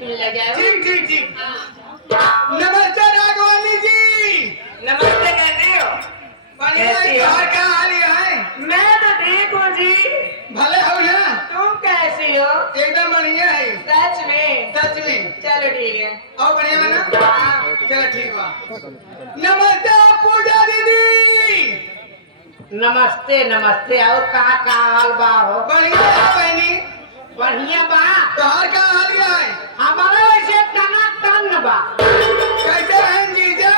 मिल जाए। ठीक ठीक ठीक। नमस्ते राघवानी जी। नमस्ते, कैसे हो? बढ़िया है। और क्या हाल है? मैं तो ठीक हूँ जी। भले हो ना? तुम कैसी हो? एकदम बढ़िया है। सच में? सच में। चलो ठीक है। और बढ़िया बना? हाँ। चलो ठीक बा। नमस्ते पूजा दीदी। नमस्ते नमस्ते। और का हाल बा हो? बढ़िया है बहनी। बढ़िया बा। तोहर का हाल है? हमारा वैसे तना तन बा। कैसे हैं जीजा?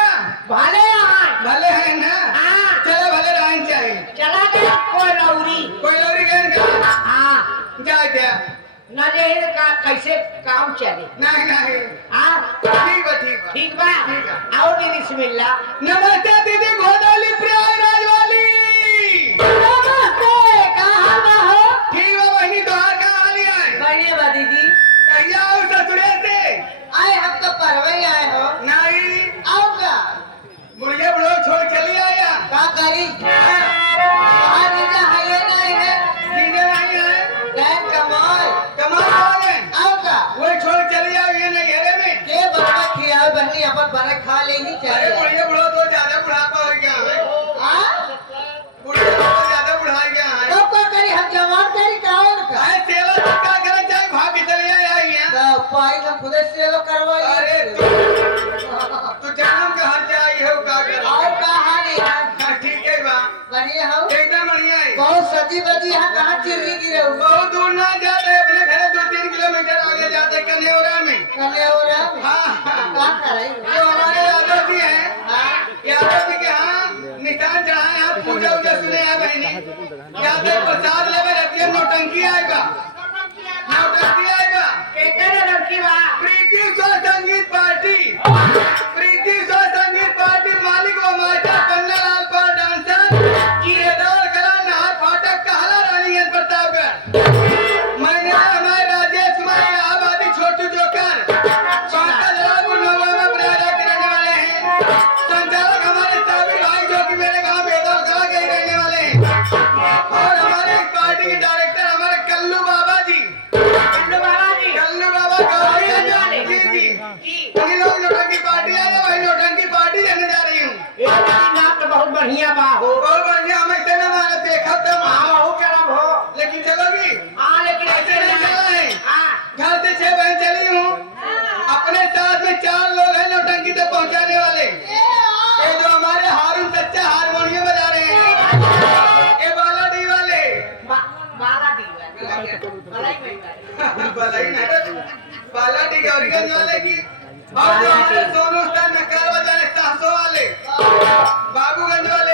भले यहाँ। भले हैं ना? हाँ। चलो भले रहना चाहिए। चला गया कोई लौरी। कोई लौरी गए क्या? हाँ। जा जा। न जे का कैसे काम चले। नहीं नहीं। हाँ ठीक बा ठीक बा। ठीक बा। ठीक है। आओ दीदी बिस्मिल्लाह। नमस्ते दीदी घोड़ौली प्रयागराज वाली। नमस्ते, कहाँ बा हो? ठीक बा बहनी, तोहार का हाल है? बढ़िया बा दीदी। कहिया आओ ससुरे से? आए हम तो परवे आए हो। नहीं। आओ का? बुढ़िया बुढ़ो छोड़ चली आया। का करी? वहाँ नीचे हाईवे नहीं है। जीजा नहीं है? बैंक कमाल। कमाल आ गए। आओ का? वही छोड़ चली आओ ये नहीं घेरे में। के बड़ा खियाल बहनी अपन बड़ा खा ले ही अरे चाहिए। बुढ़िया बुढ़ो तो ज्यादा बुढ़ापा हो गया है। हाँ? बुढ़िया तो ज्यादा बुढ़ा गया है। कब का करी हम जवान करी कावन का? अरे सेवा तो क्या करे चाहे भाग के चले आया यहाँ। तो पाई हम खुद सेवा करवाई। अरे तू जन्म के हर जाई है का कर। और का हाल है? हाँ, ठीक है बा। बढ़िया हो? एकदम बढ़िया है। बहुत सजी बजी यहाँ कहाँ चिर्री गिरे हो? बहुत दूर ना जाते, अपने घर 2-3 किलोमीटर आगे जाते कन्हेौरा में। कले हो रहा? हाँ हाँ। क्या करे? जो हमारे यादव जी हैं, हाँ? यादव जी के यहाँ निशान चढ़ाए, यहाँ पूजा उजा सुने हैं बहनी। यादव प्रसाद लेवे रहती है, नौटंकी आएगा। नौटंकी आएगा। केकर लड़की बा? प्रीति स्व संगीत पार्टी। प्रीति स्व संगीत पार्टी मालिक व मास्टर पन्नालाल पर डांसर केदार कला नहर फाटक कहला रानीगंज प्रतापगढ़। मैंने हमारे राजेश कुमार इलाहाबादी छोटू जोकर पंकज राजपुर नौवा में प्रयागराज के रहने वाले हैं। संचालक हमारे साबिर भाई जो कि मेरे गांव बेदौल कला के ही रहने वाले हैं। और हमारे इस पार्टी के डायरेक्टर हमारे कल्लू बाबा जी। कल्लू बाबा जी। कल्लू बाबा गौरी जी जी। जी। उन्हीं लोग नौटंकी पार्टी आए, वही नौटंकी पार्टी देने जा रही हूँ। ये नाम तो बहुत बढ़िया बा हो। बहुत बढ़िया, हम ऐसे ना माने देखा तो हाँ हो करब हो। लेकिन चलोगी? हाँ लेकिन ऐसे नहीं चला है। हाँ। घर से 6 बहन चली हूँ, अपने साथ में 4 लोग हैं नौटंकी तक पहुँचाने वाले। ये जो हमारे हारून सच्चा हारमोनियम बजा रहे हैं, ये बालाडी वाले। बाला दी मलाई बालाई नहीं, बालाडी गौरीगंज वाले की। और जो हमारे सोनू उस्ताद नक्काल बजा रहे 700 वाले, बाबूगंज वाले